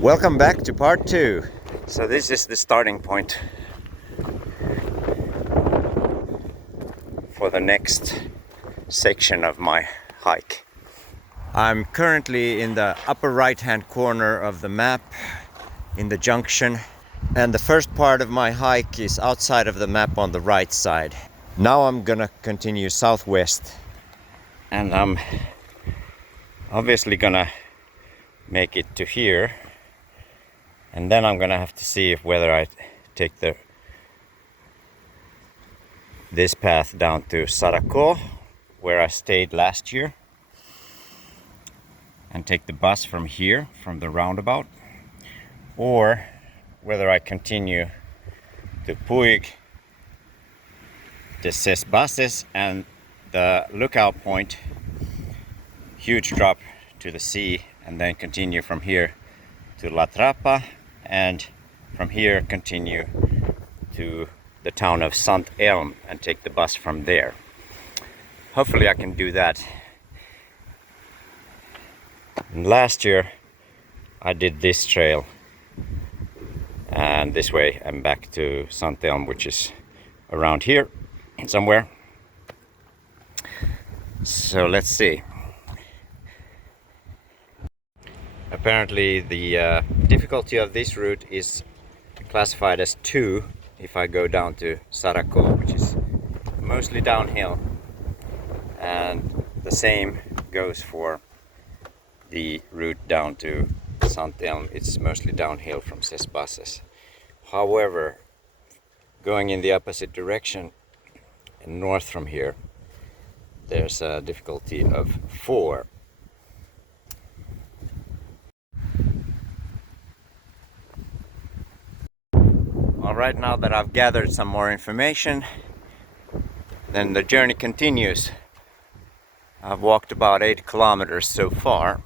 Welcome back to part 2. So this is the starting point for the next section of my hike. I'm currently in the upper right hand corner of the map in the junction, and the first part of my hike is outside of the map on the right side. Now I'm gonna continue southwest, and I'm obviously gonna make it to here, and then I'm gonna have to see whether I take this path down to Sarako, where I stayed last year, and take the bus from here, from the roundabout, or whether I continue to Puig de ses and the lookout point, huge drop to the sea, and then continue from here to La Trapa, and from here continue to the town of Sant Elm and take the bus from there. Hopefully I can do that. And last year I did this trail, and this way I'm back to Sant Elm, which is around here somewhere. So let's see. Apparently the difficulty of this route is classified as 2 if I go down to Sarako, which is mostly downhill, and the same goes for the route down to Sant Elm. It's mostly downhill from ses. However, going in the opposite direction and north from here, there's a difficulty of 4. Alright, now that I've gathered some more information, then the journey continues. I've walked about 8 kilometers so far,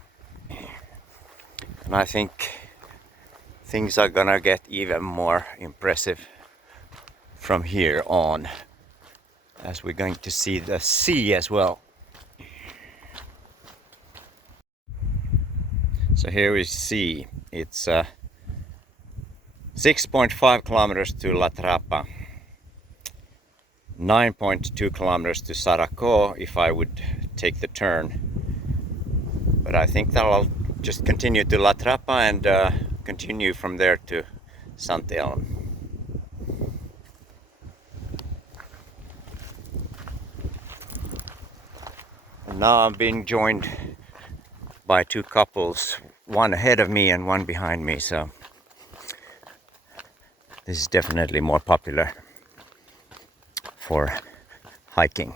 and I think things are gonna get even more impressive from here on, as we're going to see the sea as well. So here we see it's 6.5 kilometers to La Trapa, 9.2 kilometers to Sarako if I would take the turn. But I think that I'll just continue to La Trapa and continue from there to Sant Elm. And now I'm being joined by 2 couples, one ahead of me and one behind me, so this is definitely more popular for hiking.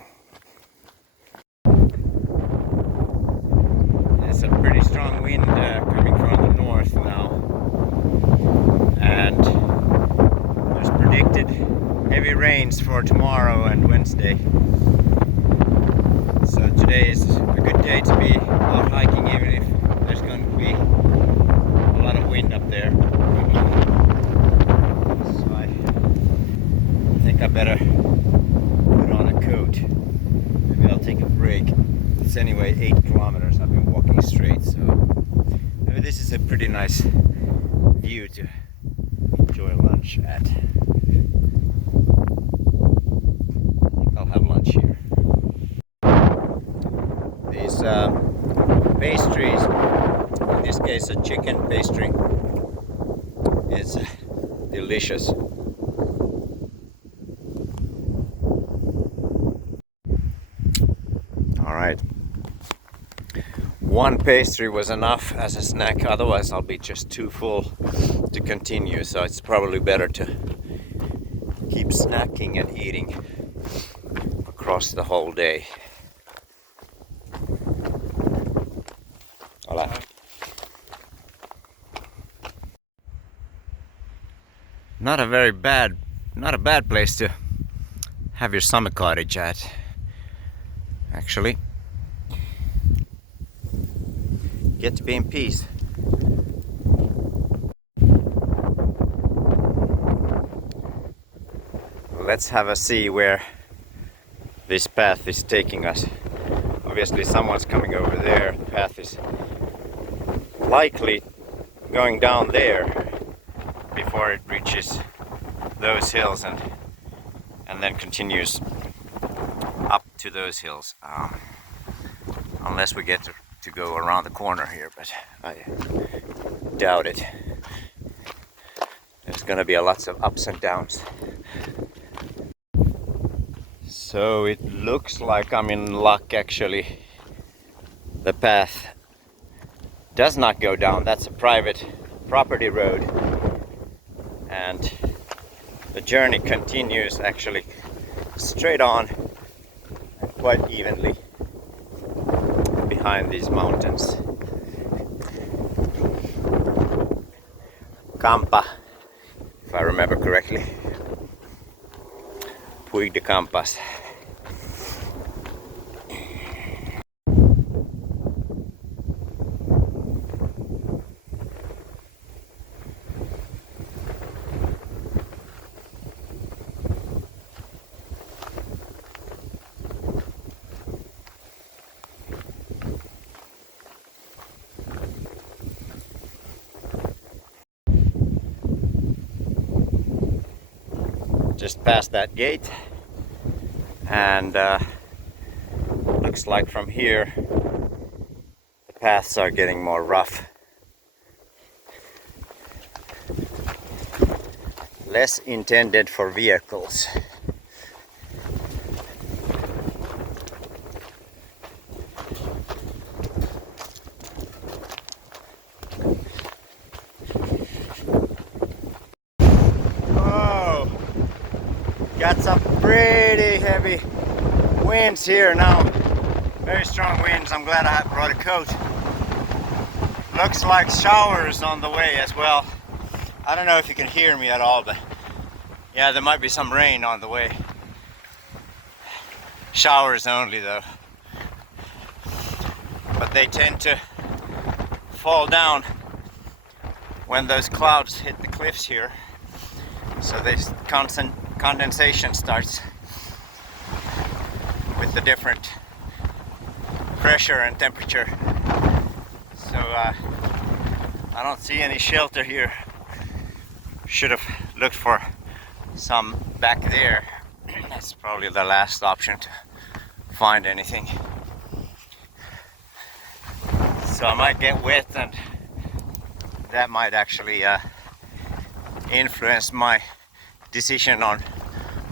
There's a pretty strong wind coming from the north now, and there's predicted heavy rains for tomorrow and Wednesday. So today is a good day to be out hiking, even if there's going to be a lot of wind up there. I think I better put on a coat. Maybe I'll take a break. It's anyway 8 kilometers. I've been walking straight, so maybe this is a pretty nice view to enjoy lunch at. I think I'll have lunch here. These pastries, in this case a chicken pastry, is delicious. Alright, 1 pastry was enough as a snack, otherwise I'll be just too full to continue, so it's probably better to keep snacking and eating across the whole day. Hola. Not a bad place to have your summer cottage at, actually. Get to be in peace. Let's have a see where this path is taking us. Obviously someone's coming over there. The path is likely going down there before it reaches those hills and then continues up to those hills. Unless we get to go around the corner here, but I doubt it. There's gonna be lots of ups and downs. So it looks like I'm in luck actually. The path does not go down. That's a private property road. And the journey continues actually straight on and quite evenly behind these mountains. Kampa, if I remember correctly. Puig de ses. Just past that gate, and looks like from here the paths are getting more rough, less intended for vehicles. Got some pretty heavy winds here now. Very strong winds. I'm glad I brought a coat. Looks like showers on the way as well. I don't know if you can hear me at all, but yeah, there might be some rain on the way. Showers only though. But they tend to fall down when those clouds hit the cliffs here. So this condensation starts with the different pressure and temperature. So I don't see any shelter here. Should have looked for some back there. That's probably the last option to find anything. So I might get wet, and that might actually influence my decision on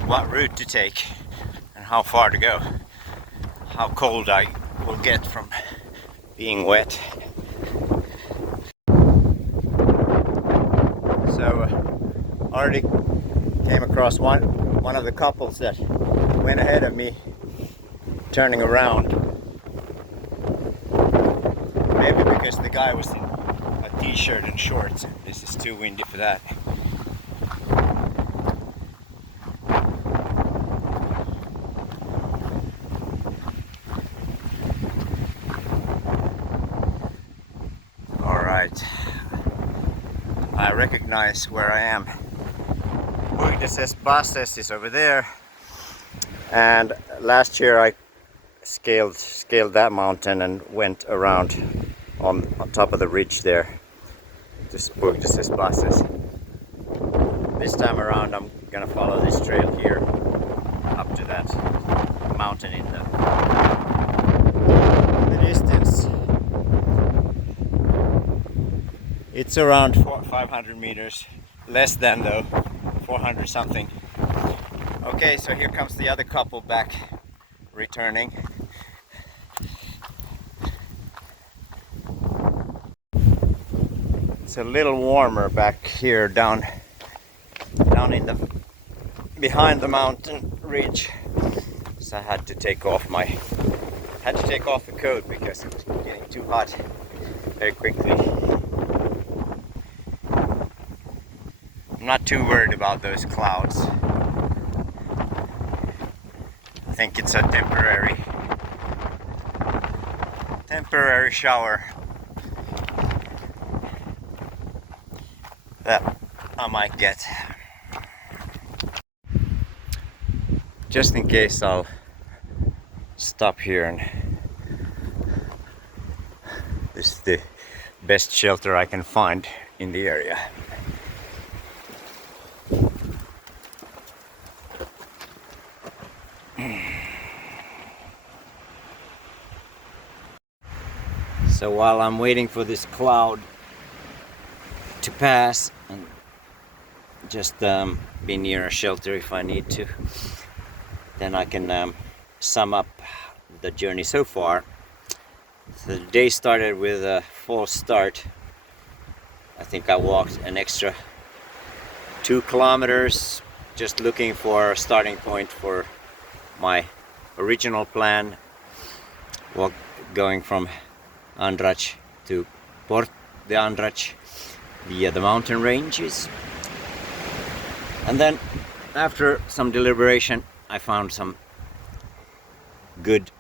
what route to take and how far to go, how cold I will get from being wet. So already came across one of the couples that went ahead of me, turning around. Maybe because the guy was in a t-shirt and shorts. This is too windy for that. I recognize where I am. Puig de ses is over there, and last year I scaled that mountain and went around on top of the ridge there. This Puig de ses. This time around I'm gonna follow this trail here up to that mountain in the distance. It's around 500 meters, less than though, 400 something. Okay, so here comes the other couple back, returning. It's a little warmer back here down in the behind the mountain ridge. So I had to take off the coat because it was getting too hot very quickly. I'm not too worried about those clouds. I think it's a temporary shower that I might get. Just in case, I'll stop here, and this is the best shelter I can find in the area. So while I'm waiting for this cloud to pass and just be near a shelter if I need to, then I can sum up the journey so far. So the day started with a false start. I think I walked an extra 2 kilometers just looking for a starting point for my original plan, going from Andratx to Port de Andratx via the mountain ranges. And then after some deliberation I found some good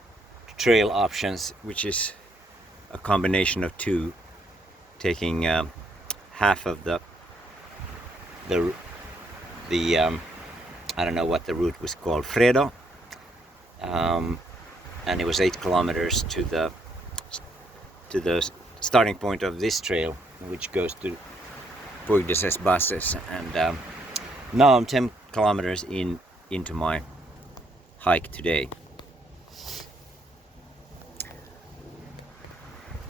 trail options, which is a combination of 2, taking half of the I don't know what the route was called, Fredo, and it was 8 kilometers to the starting point of this trail, which goes to Puig de ses, and now I'm 10 kilometers into my hike today.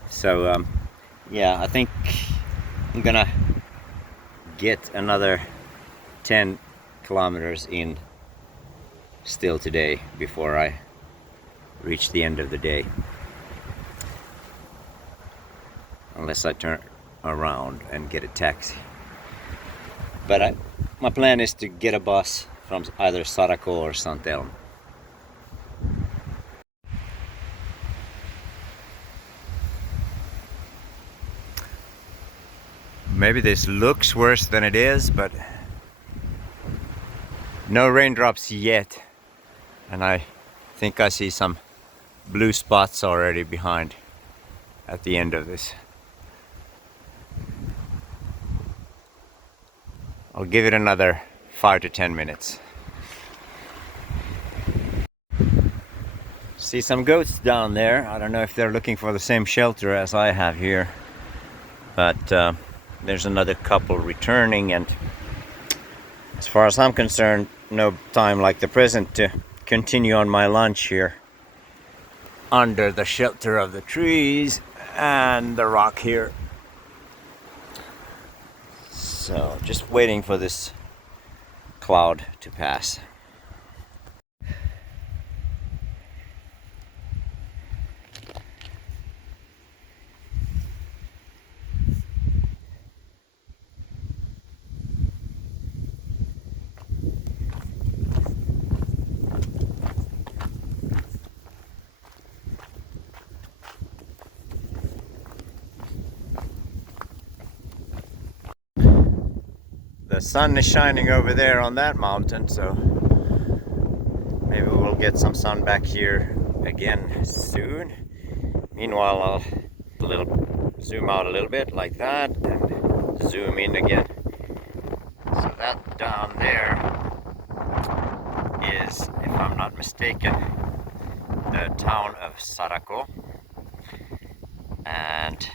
So yeah, I think I'm gonna get another 10 kilometers in still today before I reach the end of the day, unless I turn around and get a taxi. But my plan is to get a bus from either Saraco or Sant Elm. Maybe this looks worse than it is, but no raindrops yet, and I think I see some blue spots already behind at the end of this. I'll give it another 5 to 10 minutes. See some goats down there. I don't know if they're looking for the same shelter as I have here, but there's another couple returning, and as far as I'm concerned, no time like the present to continue on my lunch here under the shelter of the trees and the rock here. So just waiting for this cloud to pass. The sun is shining over there on that mountain, so maybe we'll get some sun back here again soon. Meanwhile, I'll zoom out a little bit like that and zoom in again. So that down there is, if I'm not mistaken, the town of Saraco, and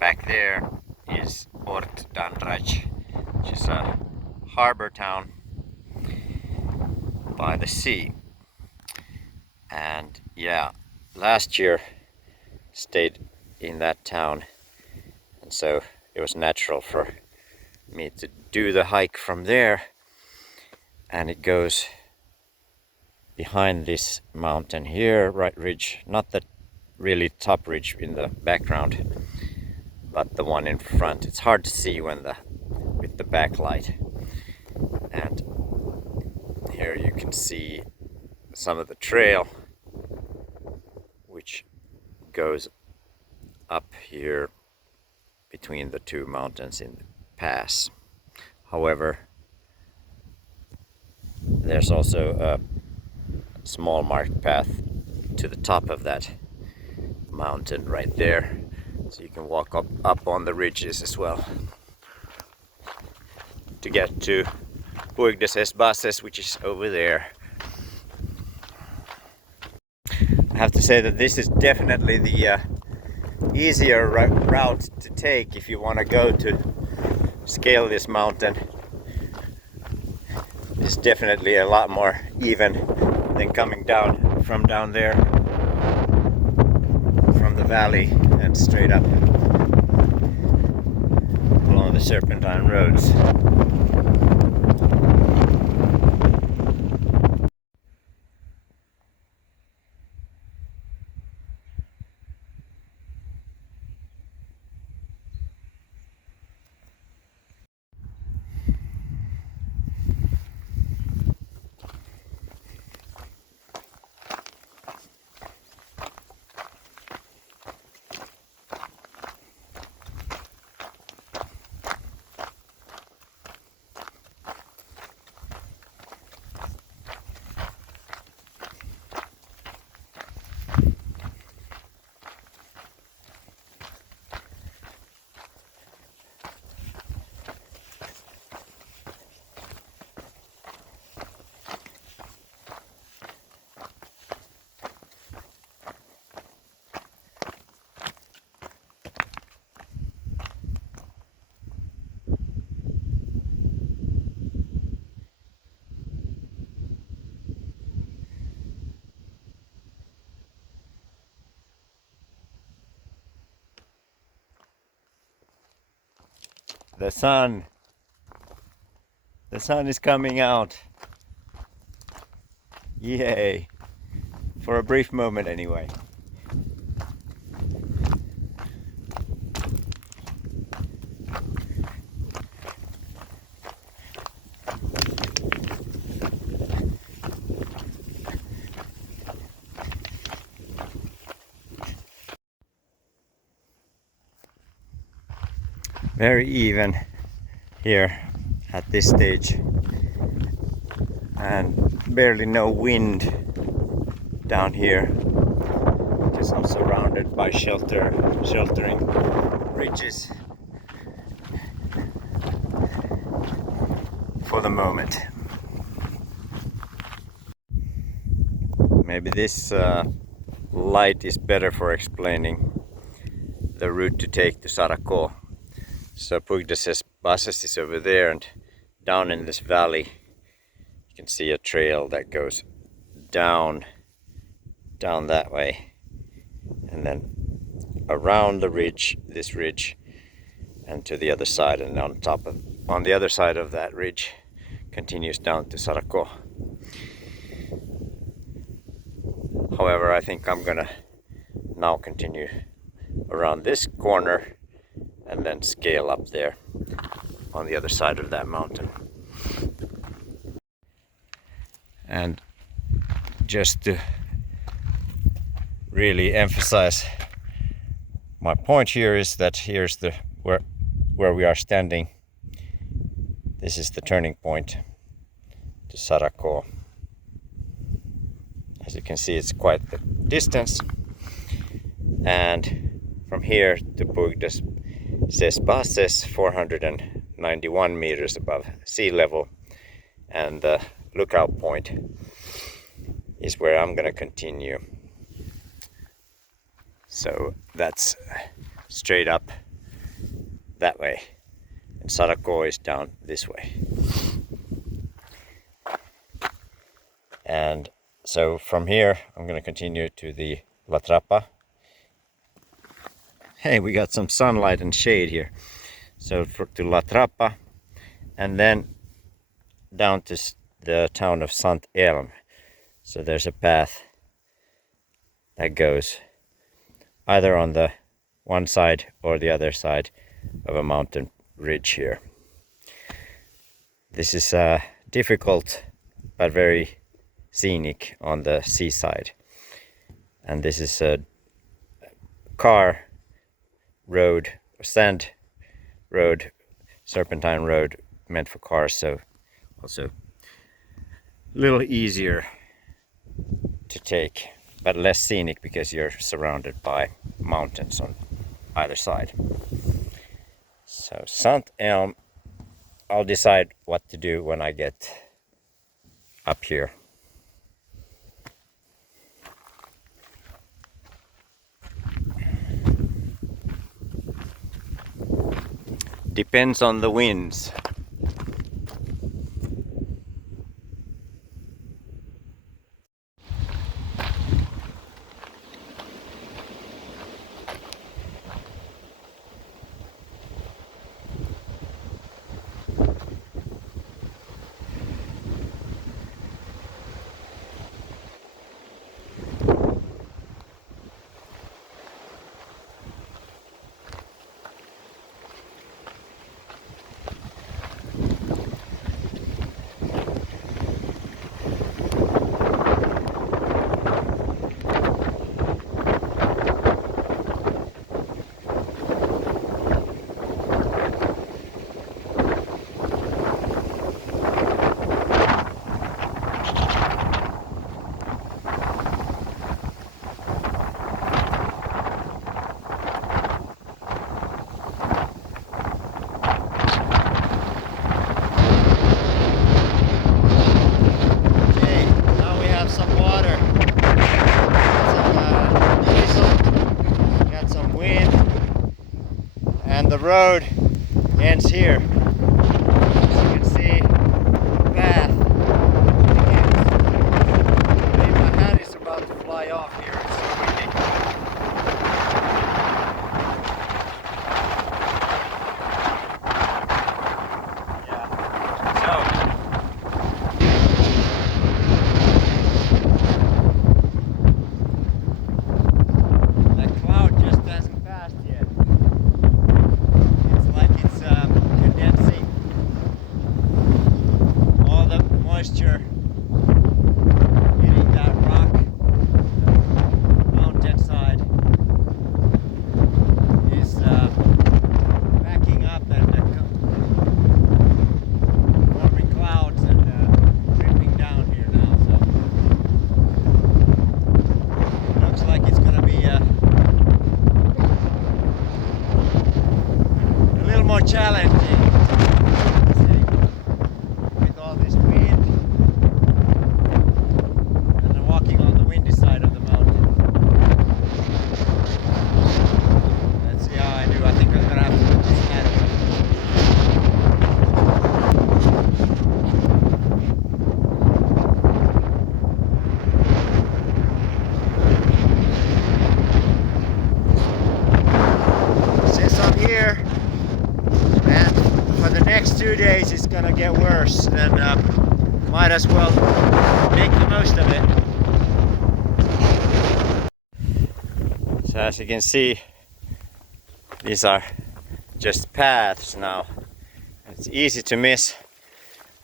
back there is Port de Andratx, which is a harbor town by the sea. And yeah, last year stayed in that town, and so it was natural for me to do the hike from there, and it goes behind this mountain here, right ridge, not the really top ridge in the background, but the one in front. It's hard to see with the backlight, and here you can see some of the trail which goes up here between the 2 mountains in the pass. However, there's also a small marked path to the top of that mountain right there, so you can walk up on the ridges as well to get to Puig de ses, which is over there. I have to say that this is definitely the easier route to take if you want to go to scale this mountain. It's definitely a lot more even than coming down from down there from the valley and straight up along the serpentine roads. The sun is coming out. Yay! For a brief moment anyway. Very even here at this stage, and barely no wind down here because I'm surrounded by sheltering ridges for the moment. Maybe this light is better for explaining the route to take to Sarako. So Puig de ses is over there, and down in this valley you can see a trail that goes down that way, and then around the ridge, this ridge, and to the other side, and on the other side of that ridge continues down to Sarako. However, I think I'm gonna now continue around this corner and then scale up there on the other side of that mountain. And just to really emphasize my point here is that here's the where we are standing. This is the turning point to Sarako. As you can see, it's quite the distance, and from here to Puig de ses 491 meters above sea level, and the lookout point is where I'm gonna continue. So that's straight up that way, and Sarako is down this way. And so from here I'm gonna continue to the Trapa. Hey, we got some sunlight and shade here. So to Trapa, and then down to the town of Sant Elm. So there's a path that goes either on the one side or the other side of a mountain ridge here. This is difficult but very scenic on the seaside, and this is a car road, sand road, serpentine road meant for cars, so also a little easier to take, but less scenic because you're surrounded by mountains on either side. So Sant Elm, I'll decide what to do when I get up here. depends on the winds. The road ends here. As you can see, the path begins. My hat is about to fly off here. It's so windy. So that cloud just hasn't passed yet. Condensing all the moisture hitting that rock mountainside is backing up and forming clouds and dripping down here now. So it looks like it's going to be a little more challenging. Next 2 days it's gonna get worse, and might as well make the most of it. So as you can see, these are just paths now. It's easy to miss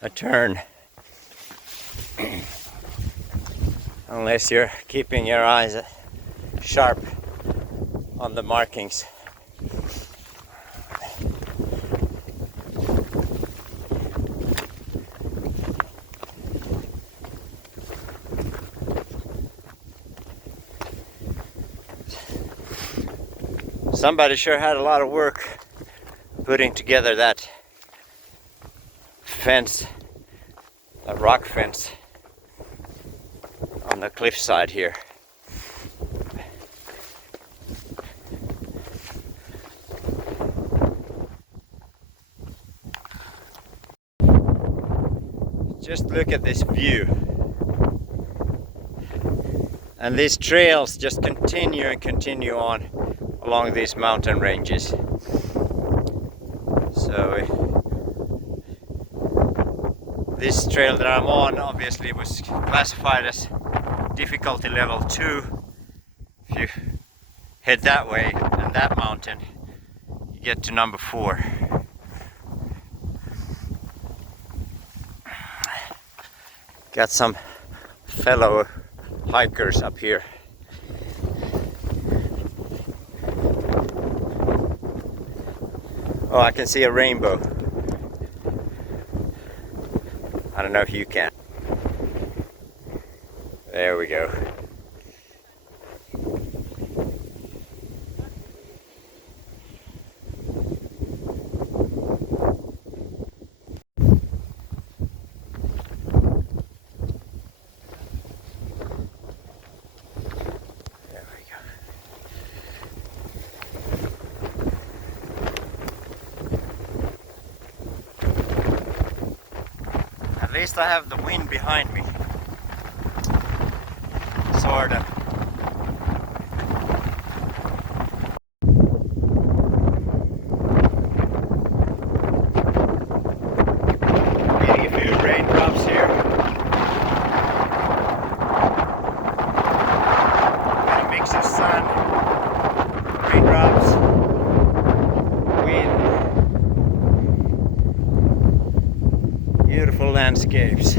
a turn unless you're keeping your eyes sharp on the markings. Somebody sure had a lot of work putting together that fence, that rock fence on the cliffside here. Just look at this view. And these trails just continue and continue on along these mountain ranges. So this trail that I'm on obviously was classified as difficulty level 2. If you head that way and that mountain, you get to number 4. Got some fellow hikers up here. Oh, I can see a rainbow. I don't know if you can. There we go. least I have the wind behind me. Sort of. Getting a few raindrops here. Got a mix of sun, raindrops, wind. Beautiful landscapes.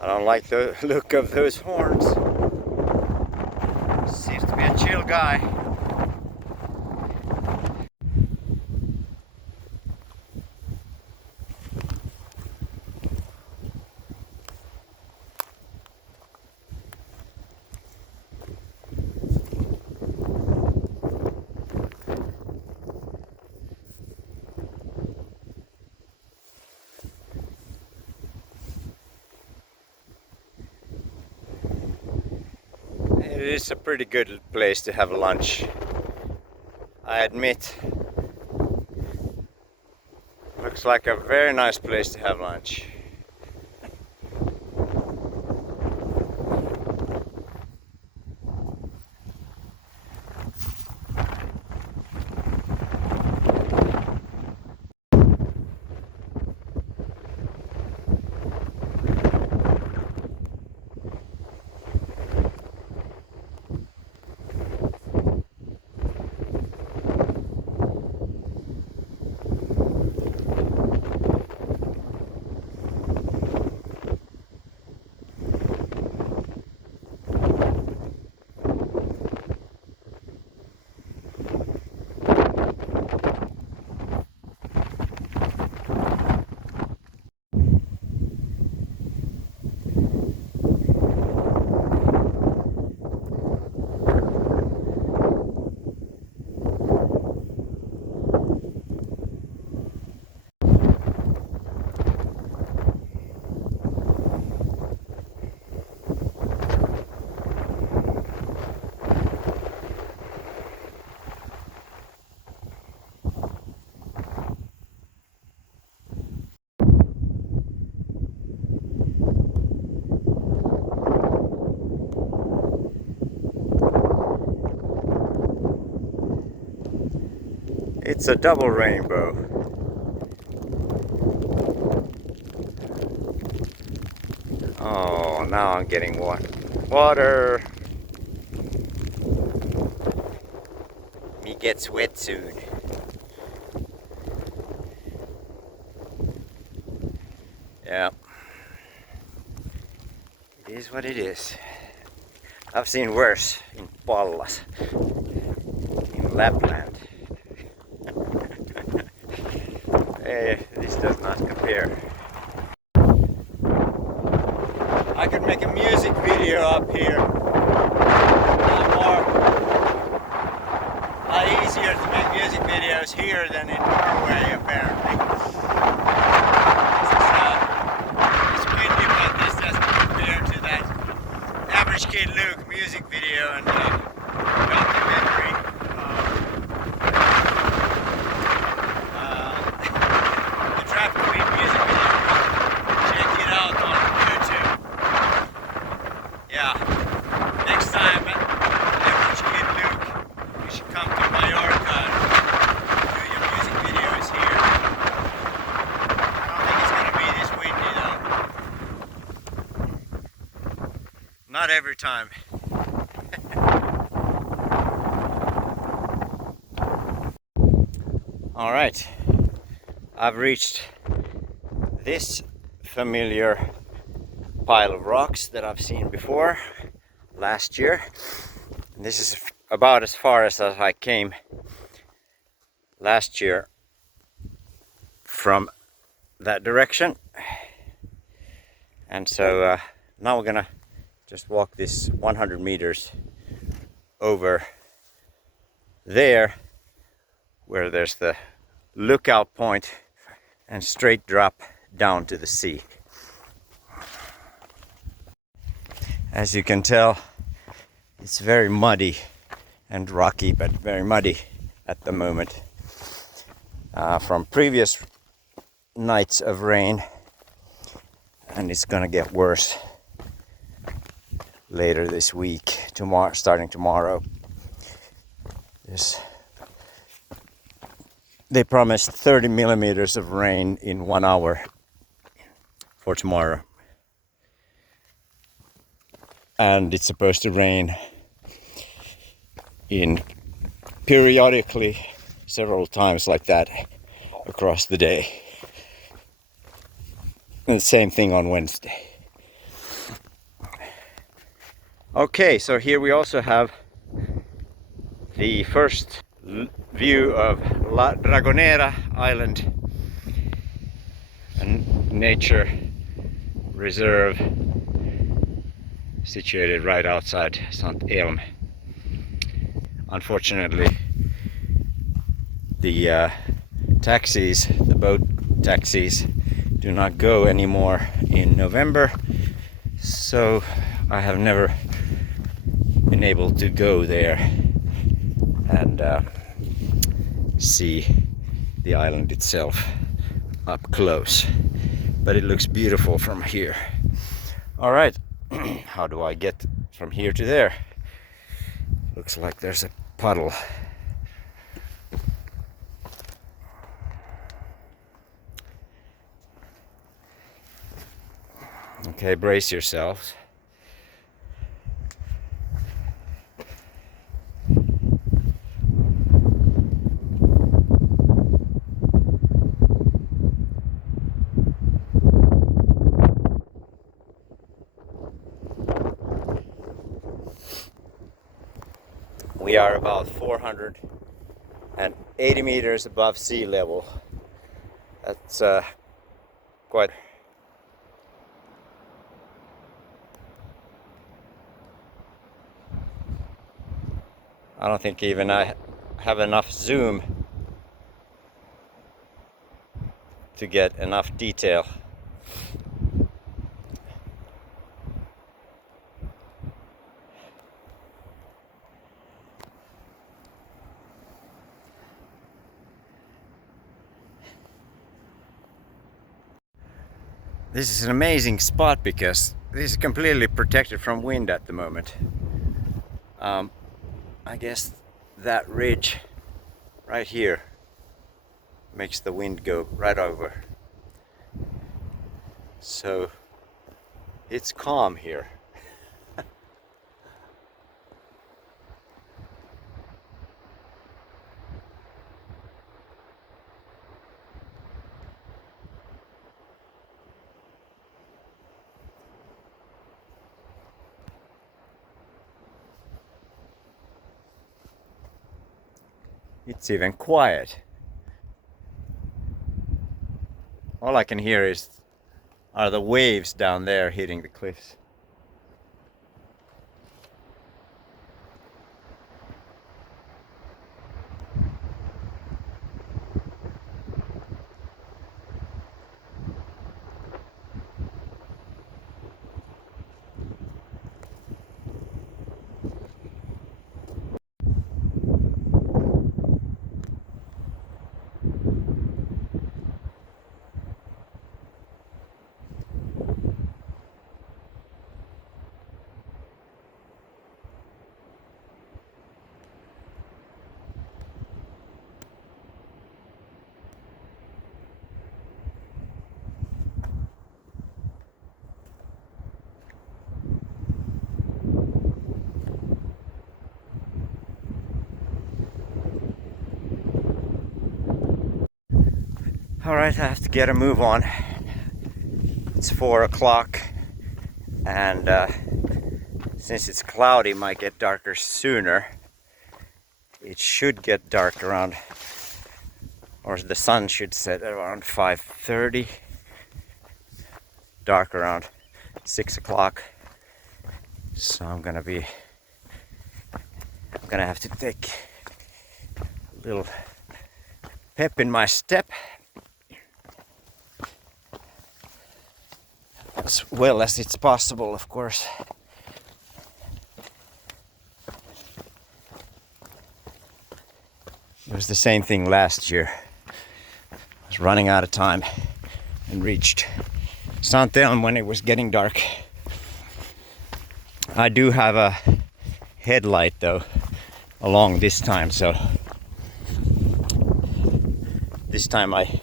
I don't like the look of those horns. Seems to be a chill guy. It is a pretty good place to have lunch, I admit. Looks like a very nice place to have lunch. It's a double rainbow. Oh, now I'm getting water. Me gets wet soon. Yeah. It is what it is. I've seen worse in Pallas, in Lapland. This does not compare. I could make a music video up here. A lot easier to make music videos here than in Norway, apparently. It's windy, but this doesn't compare to that average music video and documentary. The Trapa music video. Check it out on YouTube. Yeah. Next time, leverage kid Luke, you should come to Mallorca and do your music videos here. I don't think it's gonna be this windy though. Not every time. All right, I've reached this familiar pile of rocks that I've seen before last year. This is about as far as I came last year from that direction. And so now we're gonna just walk this 100 meters over there where there's the lookout point and straight drop down to the sea. As you can tell, it's very muddy and rocky, but very muddy at the moment from previous nights of rain, and it's gonna get worse later this week, starting tomorrow. They promised 30 millimeters of rain in 1 hour for tomorrow. And it's supposed to rain in periodically several times like that across the day. And the same thing on Wednesday. Okay, so here we also have the first view of La Dragonera Island, a nature reserve situated right outside Sant Elm. Unfortunately, the boat taxis do not go anymore in November, so I have never been able to go there and see the island itself up close, but it looks beautiful from here. All right, how do I get from here to there? Looks like there's a puddle. Okay, brace yourselves. We are about 480 meters above sea level. That's quite. I don't think even I have enough zoom to get enough detail. This is an amazing spot because this is completely protected from wind at the moment. I guess that ridge right here makes the wind go right over. So it's calm here. It's even quiet. All I can hear are the waves down there hitting the cliffs. Alright, I have to get a move on. It's 4 o'clock, and since it's cloudy, it might get darker sooner. It should get dark around, or the sun should set around 5:30, dark around 6 o'clock. So I'm gonna have to take a little pep in my step, as well as it's possible, of course. It was the same thing last year. I was running out of time and reached Sant Elm when it was getting dark. I do have a headlight though along this time, so this time I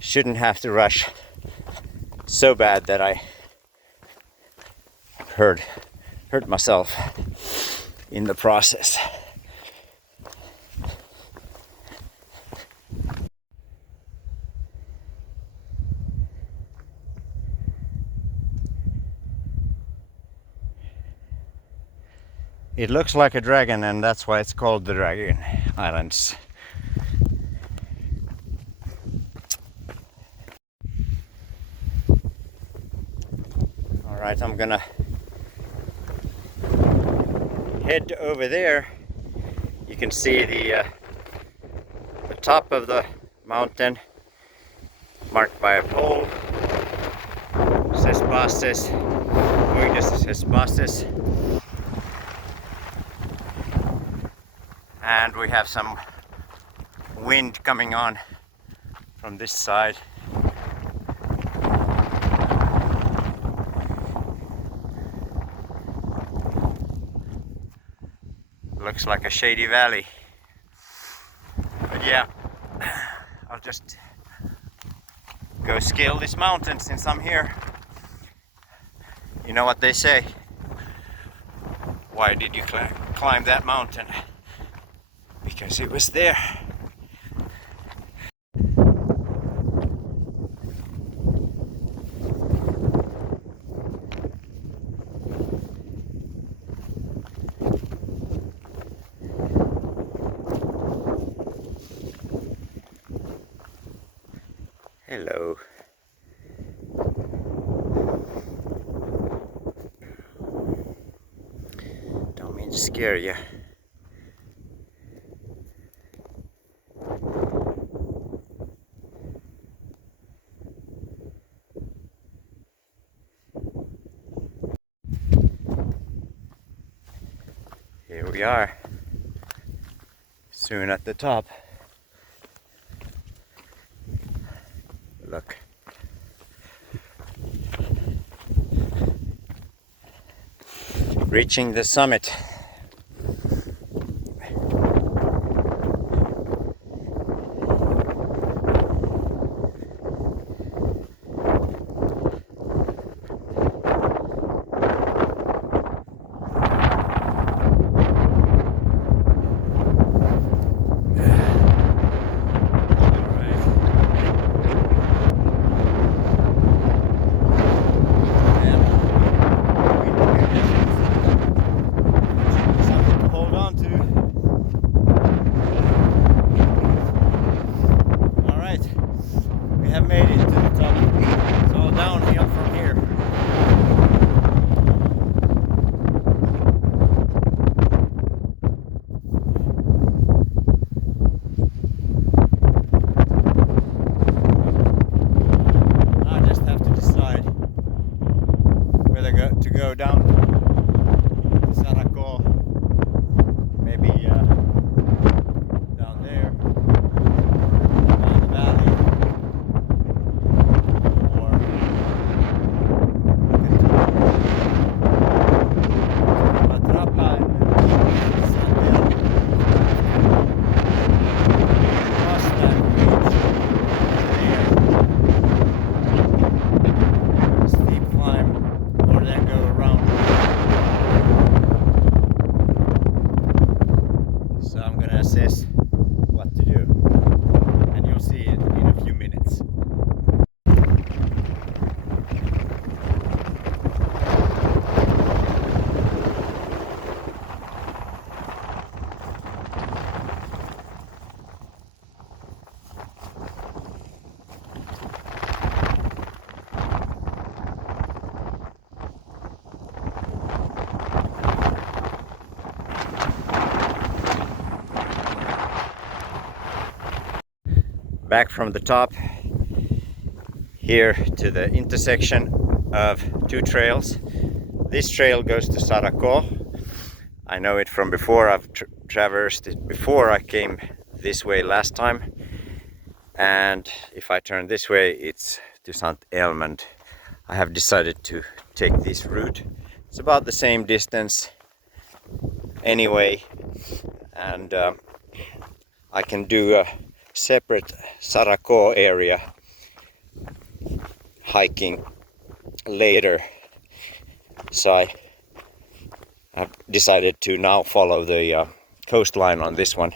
shouldn't have to rush so bad that I hurt myself in the process. It looks like a dragon, and that's why it's called the Dragon Islands. Alright, I'm gonna head over there. You can see the top of the mountain marked by a pole. Puig de ses. And we have some wind coming on from this side. Looks like a shady valley. But yeah, I'll just go scale this mountain since I'm here. You know what they say? Why did you climb that mountain? Because it was there. Hello. Don't mean to scare you. Here we are, soon at the top. Look. Reaching the summit. To go down Sarako, maybe down there, down the valley, or Trapa and Sant Elm, across that ridge there, steep climb, or then go around. back from the top here to the intersection of two trails. This trail goes to Sarako. I know it from before. I've traversed it before. I came this way last time, and if I turn this way it's to Sant Elm, and I have decided to take this route. It's about the same distance anyway, and I can do a separate Sarako area hiking later, so I've decided to now follow the coastline on this one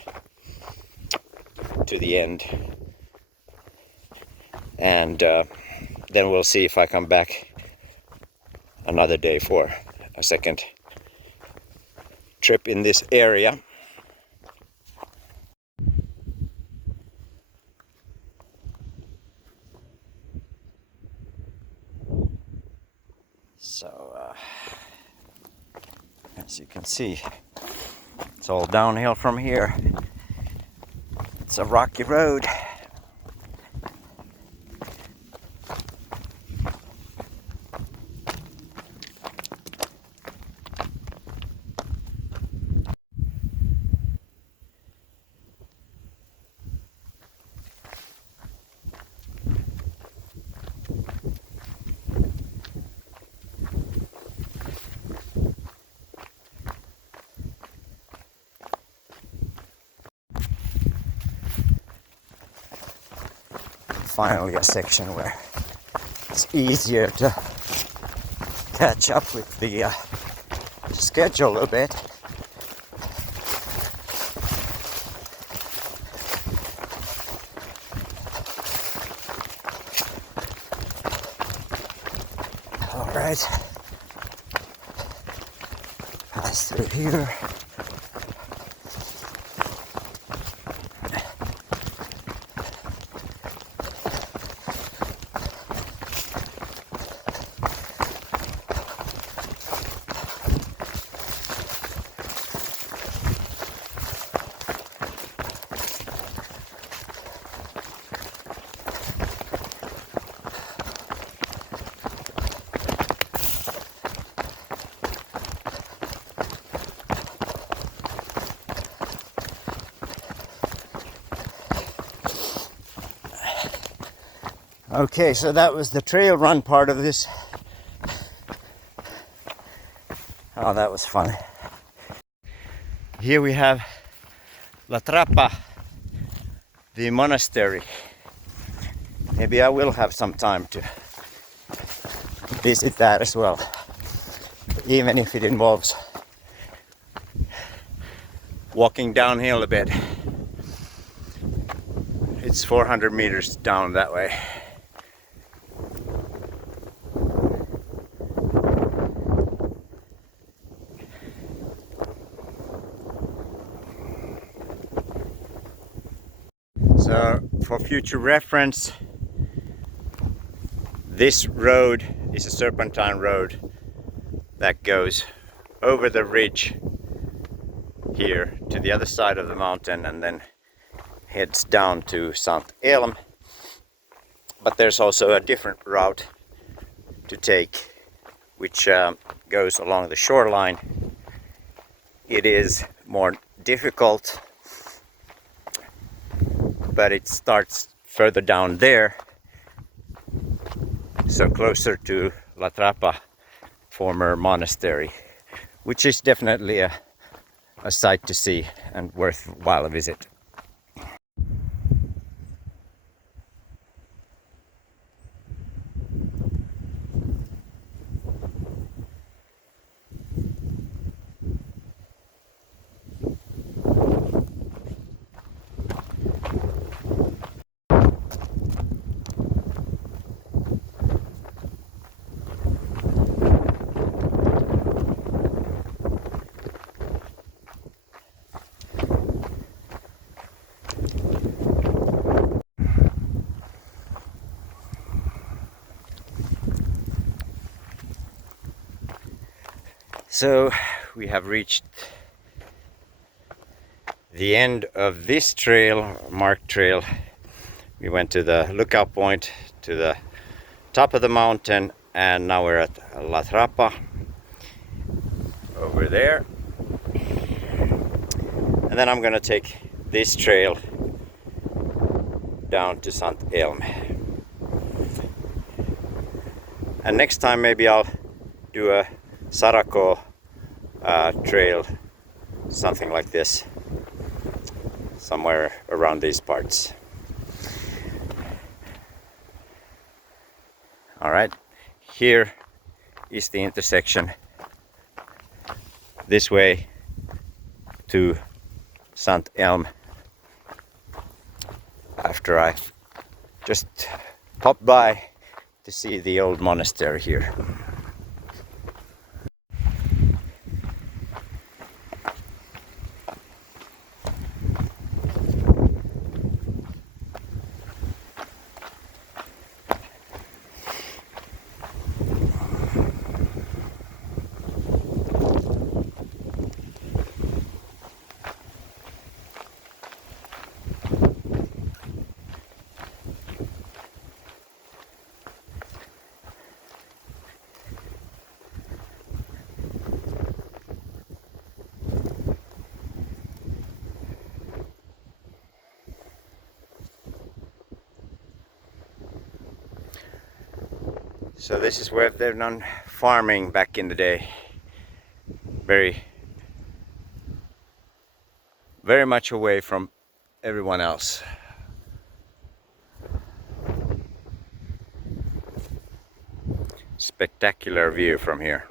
to the end, and then we'll see if I come back another day for a second trip in this area. So as you can see, it's all downhill from here. It's a rocky road. Finally a section where it's easier to catch up with the schedule a bit. All right, pass through here. Okay, so that was the trail run part of this. Oh, that was fun. Here we have La Trapa, the monastery. Maybe I will have some time to visit that as well, even if it involves walking downhill a bit. It's 400 meters down that way. So for future reference, this road is a serpentine road that goes over the ridge here to the other side of the mountain and then heads down to Sant Elm. But there's also a different route to take, which goes along the shoreline. It is more difficult, but it starts further down there, so closer to La Trapa, former monastery, which is definitely a sight to see and worthwhile a visit. So we have reached the end of this trail, marked trail We went to the lookout point to the top of the mountain, and now we're at La Trapa over there. And then I'm gonna take this trail down to Sant Elm. And next time maybe I'll do a Sarako trail, something like this, somewhere around these parts. Alright, here is the intersection this way to Sant Elm. After I just popped by to see the old monastery here. So this is where they've done farming back in the day. Very much away from everyone else. Spectacular view from here.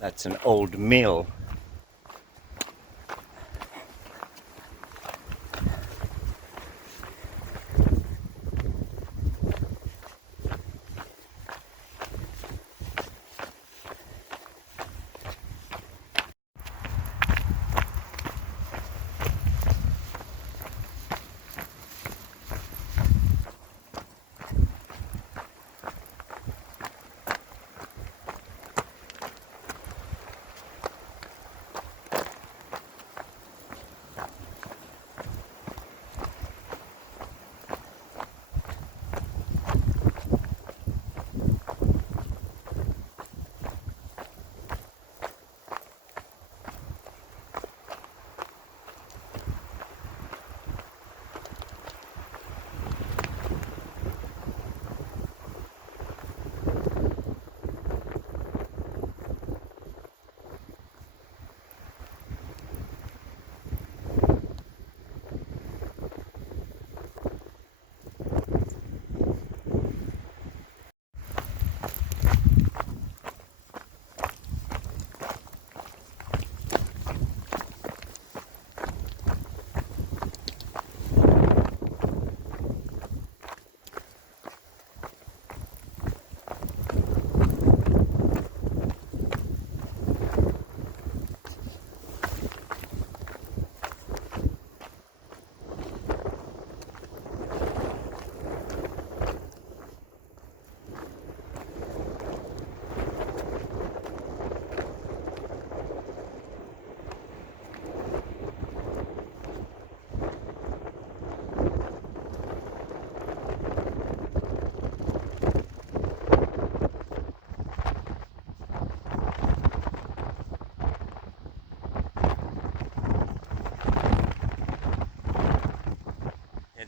That's an old mill.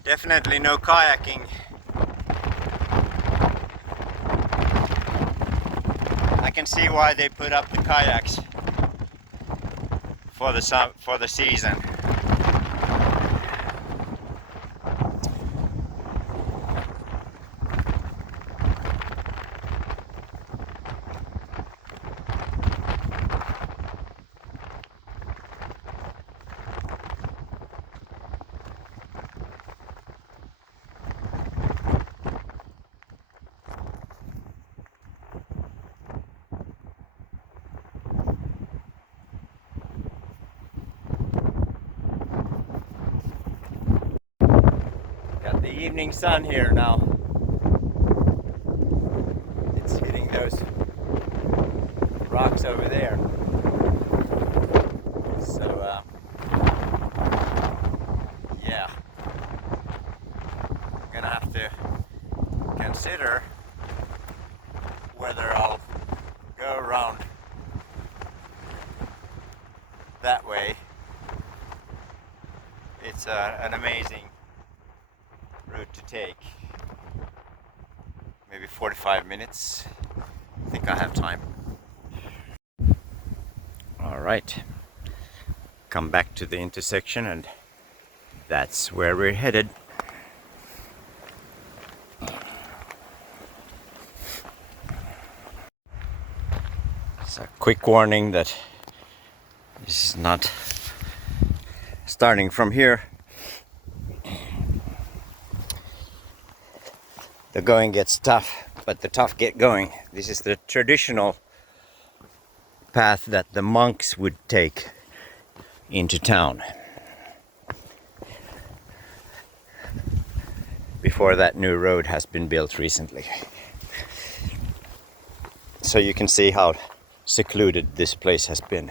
Definitely no kayaking. I can see why they put up the kayaks for the season. The evening sun here now. It's hitting those rocks over there. So yeah, I'm gonna have to consider whether I'll go around that way. It's an amazing route to take. Maybe 45 minutes. I think I have time. All right, come back to the intersection, and that's where we're headed. It's a quick warning that this is not starting from here. The going gets tough, but the tough get going. This is the traditional path that the monks would take into town before that new road has been built recently. So you can see how secluded this place has been.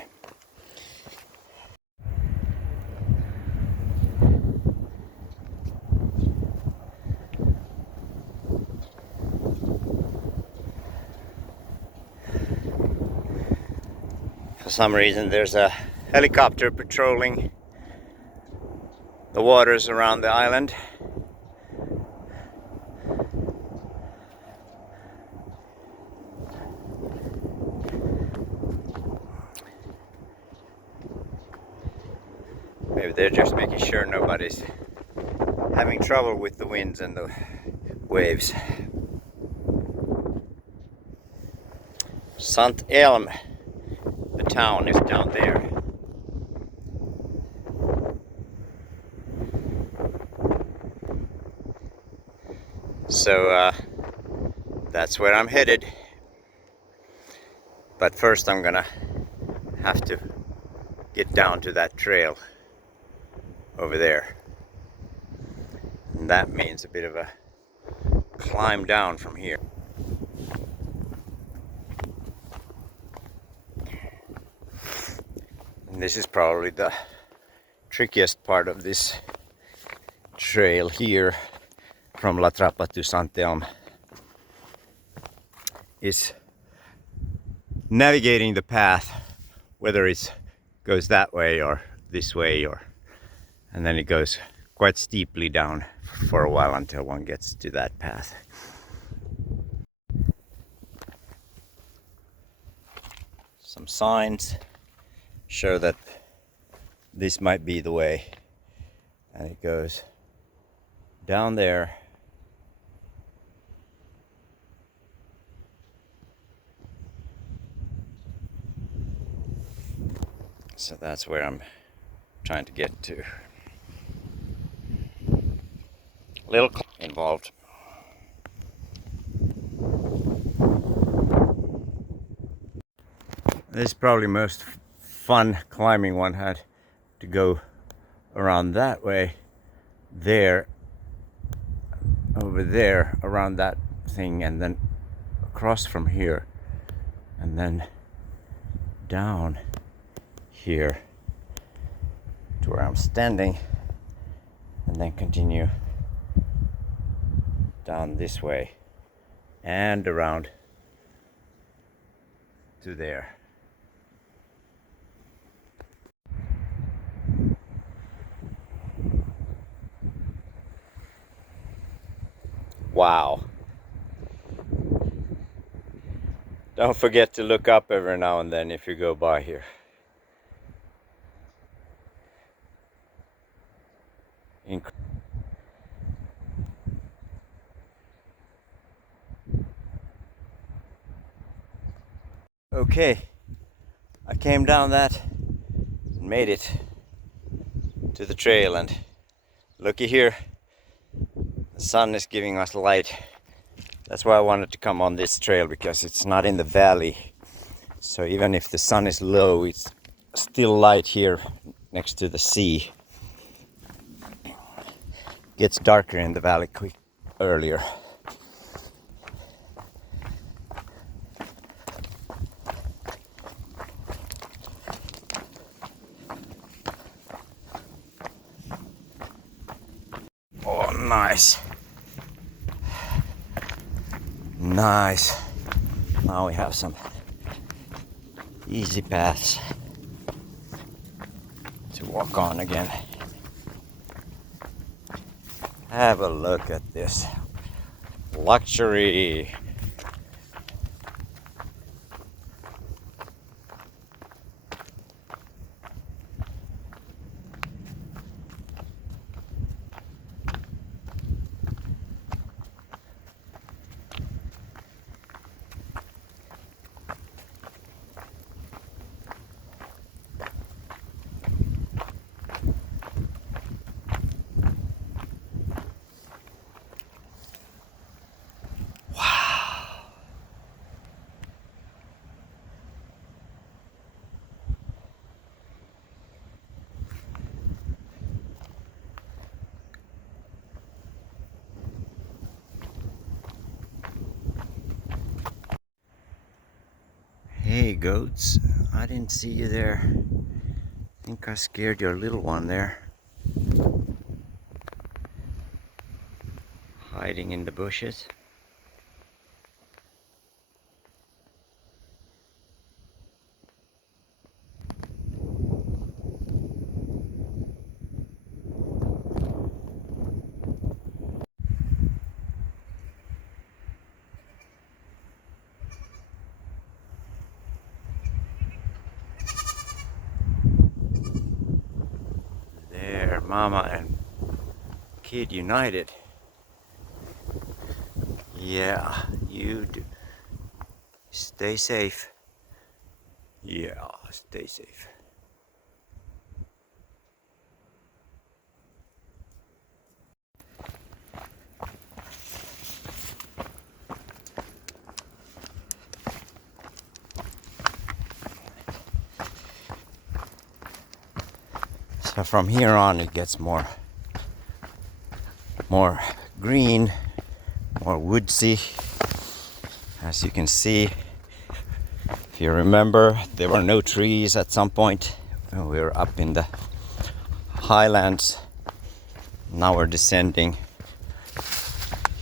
For some reason there's a helicopter patrolling the waters around the island. Maybe they're just making sure nobody's having trouble with the winds and the waves. Sant Elm, the town, is down there. So that's where I'm headed. But first I'm gonna have to get down to that trail over there. And that means a bit of a climb down from here. And this is probably the trickiest part of this trail here from La Trapa to Sant Elm, is navigating the path, whether it goes that way or this way, and then it goes quite steeply down for a while until one gets to that path. Some signs show that this might be the way, and it goes down there. So that's where I'm trying to get to. A little involved. This is probably most fun climbing one had to go around that way, there, over there, around that thing, and then across from here, and then down here to where I'm standing, and then continue down this way and around to there. Wow. Don't forget to look up every now and then if you go by here. Okay, I came down that and made it to the trail, and looky here, the sun is giving us light. That's why I wanted to come on this trail, because it's not in the valley, so even if the sun is low, it's still light here next to the sea. gets darker in the valley earlier. Oh, nice. Nice. Now we have some easy paths to walk on again. Have a look at this luxury. Hey goats, I didn't see you there. I think I scared your little one there. Hiding in the bushes. There, mama and kid united. Yeah, you do. Stay safe. Yeah, stay safe. So from here on it gets more green, more woodsy. As you can see, if you remember, there were no trees at some point. We were up in the highlands. Now we're descending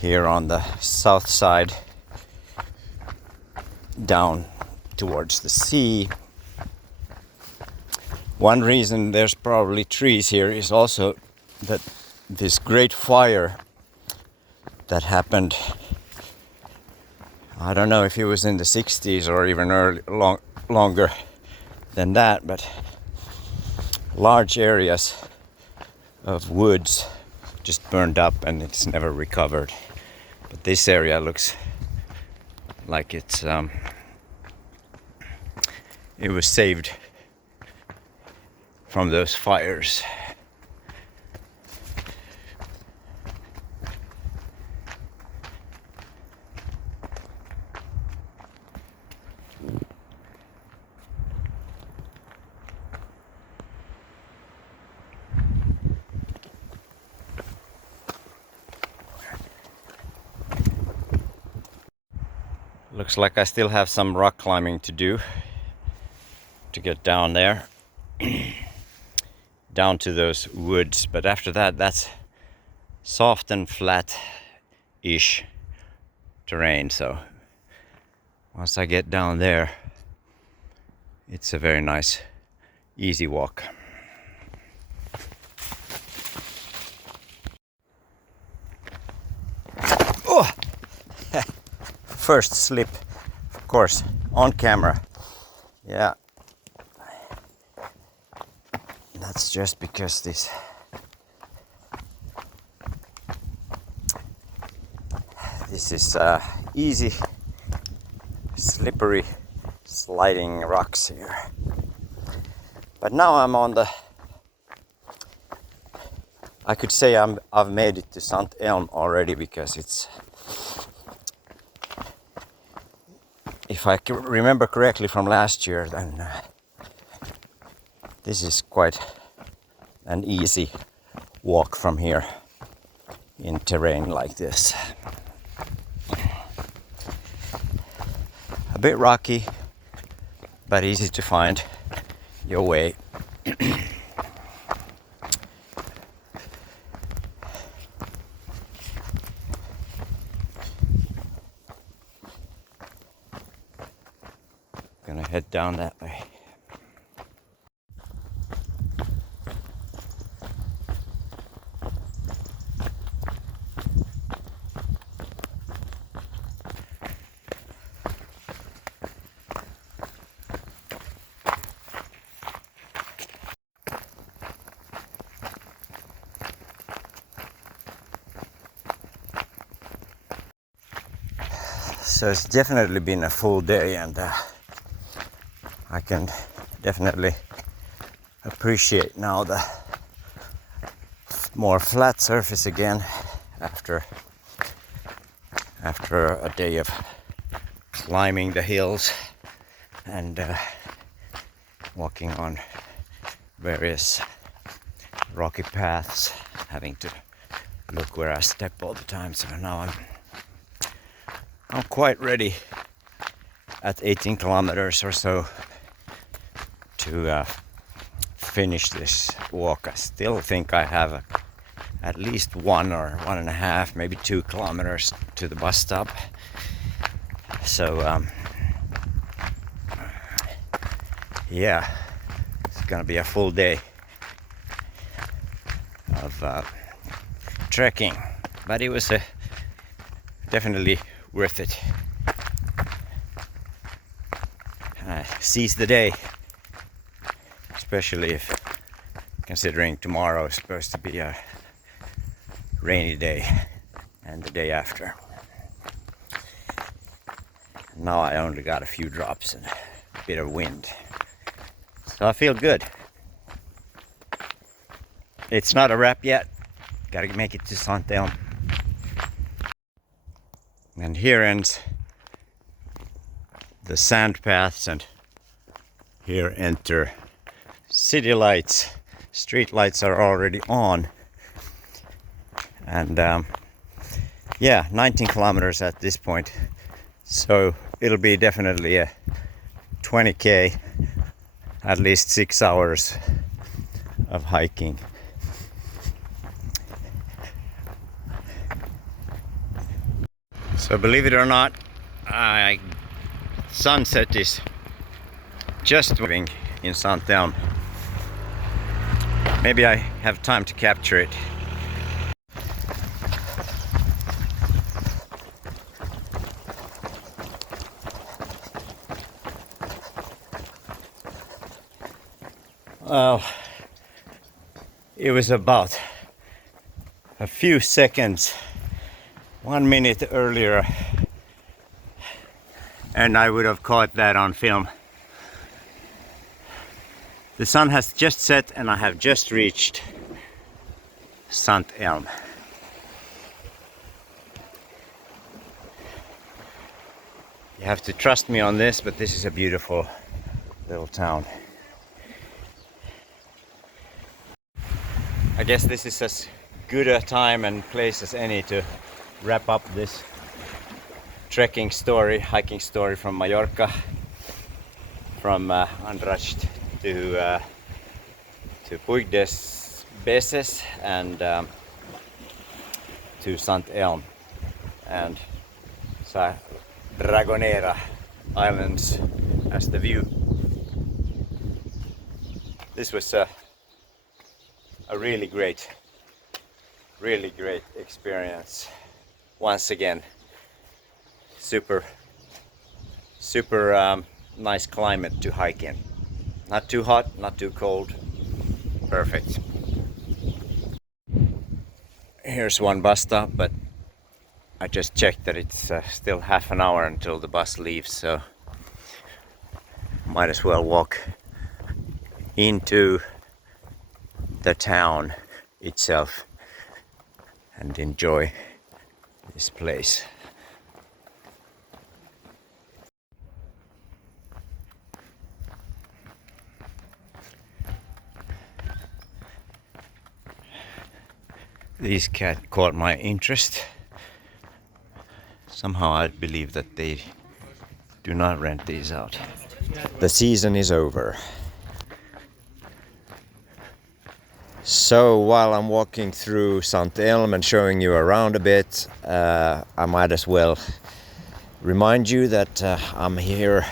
here on the south side down towards the sea. One reason there's probably trees here is also that this great fire that happened, I don't know if it was in the 60s or even longer than that, but large areas of woods just burned up and it's never recovered. But this area looks like it was saved from those fires. Looks like I still have some rock climbing to do to get down there. Down to those woods, but after that, that's soft and flat-ish terrain. So once I get down there, it's a very nice, easy walk. Oh! First slip, of course, on camera. Yeah. That's just because this is easy, slippery, sliding rocks here. But now I'm on the, I could say I've made it to Sant Elm already, because it's, if I remember correctly from last year, then this is quite an easy walk from here in terrain like this. A bit rocky, but easy to find your way. Gonna head down that way. So it's definitely been a full day, and I can definitely appreciate now the more flat surface again after a day of climbing the hills and walking on various rocky paths, having to look where I step all the time. So now I'm quite ready at 18 kilometers or so to finish this walk. I still think I have at least 1 or 1.5, maybe 2 kilometers to the bus stop. So yeah, it's gonna be a full day of trekking, but it was definitely worth it. Seize the day, especially if considering tomorrow is supposed to be a rainy day and the day after. Now I only got a few drops and a bit of wind, so I feel good. It's not a wrap yet, gotta make it to Sant Elm. And here ends the sand paths, and here enter city lights. Street lights are already on, and yeah, 19 kilometers at this point, so it'll be definitely a 20k, at least 6 hours of hiking. So believe it or not, sunset is just moving in Sant Elm. Maybe I have time to capture it. Well, it was about a few seconds, 1 minute earlier, and I would have caught that on film. The sun has just set and I have just reached Sant Elm. You have to trust me on this, but this is a beautiful little town. I guess this is as good a time and place as any to wrap up this trekking story, hiking story from Mallorca, from Andratx to Puig de ses and to Sant Elm and Dragonera Islands as the view. This was a really great experience. Once again, super nice climate to hike in. Not too hot, not too cold. Perfect. Here's one bus stop, but I just checked that it's still half an hour until the bus leaves, so might as well walk into the town itself and enjoy this place. These cats caught my interest. Somehow I believe that they do not rent these out. The season is over. So while I'm walking through Sant Elm and showing you around a bit, I might as well remind you that I'm here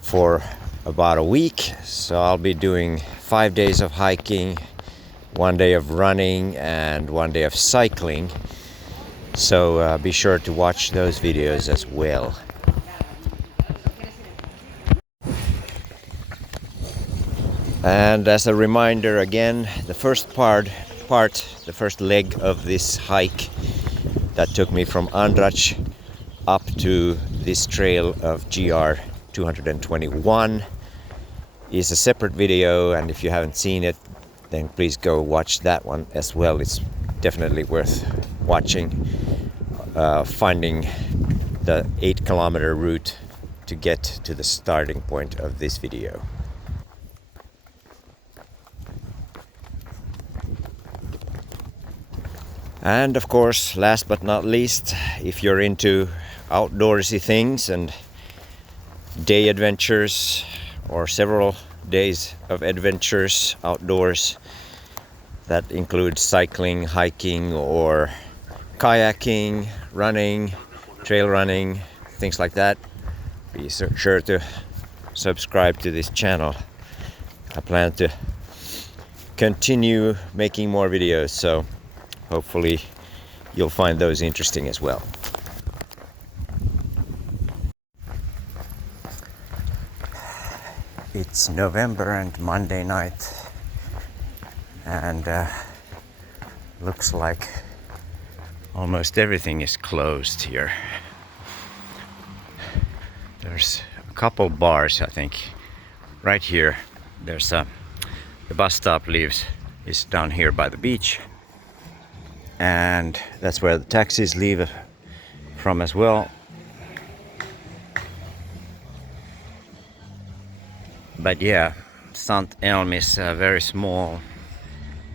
for about a week. So I'll be doing 5 days of hiking, 1 day of running, and 1 day of cycling. So be sure to watch those videos as well. And as a reminder again, the first the first leg of this hike that took me from Andratx up to this trail of GR 221 is a separate video, and if you haven't seen it, then please go watch that one as well. It's definitely worth watching, finding the 8-kilometer route to get to the starting point of this video. And of course, last but not least, if you're into outdoorsy things and day adventures or several days of adventures outdoors that include cycling, hiking, or kayaking, running, trail running, things like that, be sure to subscribe to this channel. I plan to continue making more videos, so hopefully you'll find those interesting as well. It's November and Monday night, and looks like almost everything is closed here. There's a couple bars, I think. Right here, there's the bus stop is down here by the beach. And that's where the taxis leave from as well. But yeah, Sant Elm is very small,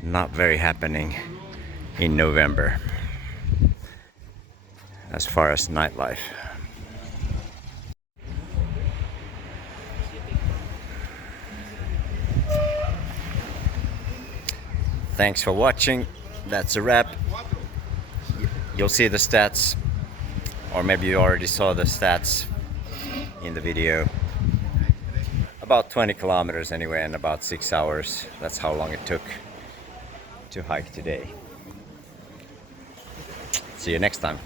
not very happening in November as far as nightlife. Thanks for watching. That's a wrap. You'll see the stats, or maybe you already saw the stats in the video. About 20 kilometers anyway, and about 6 hours. That's how long it took to hike today. See you next time.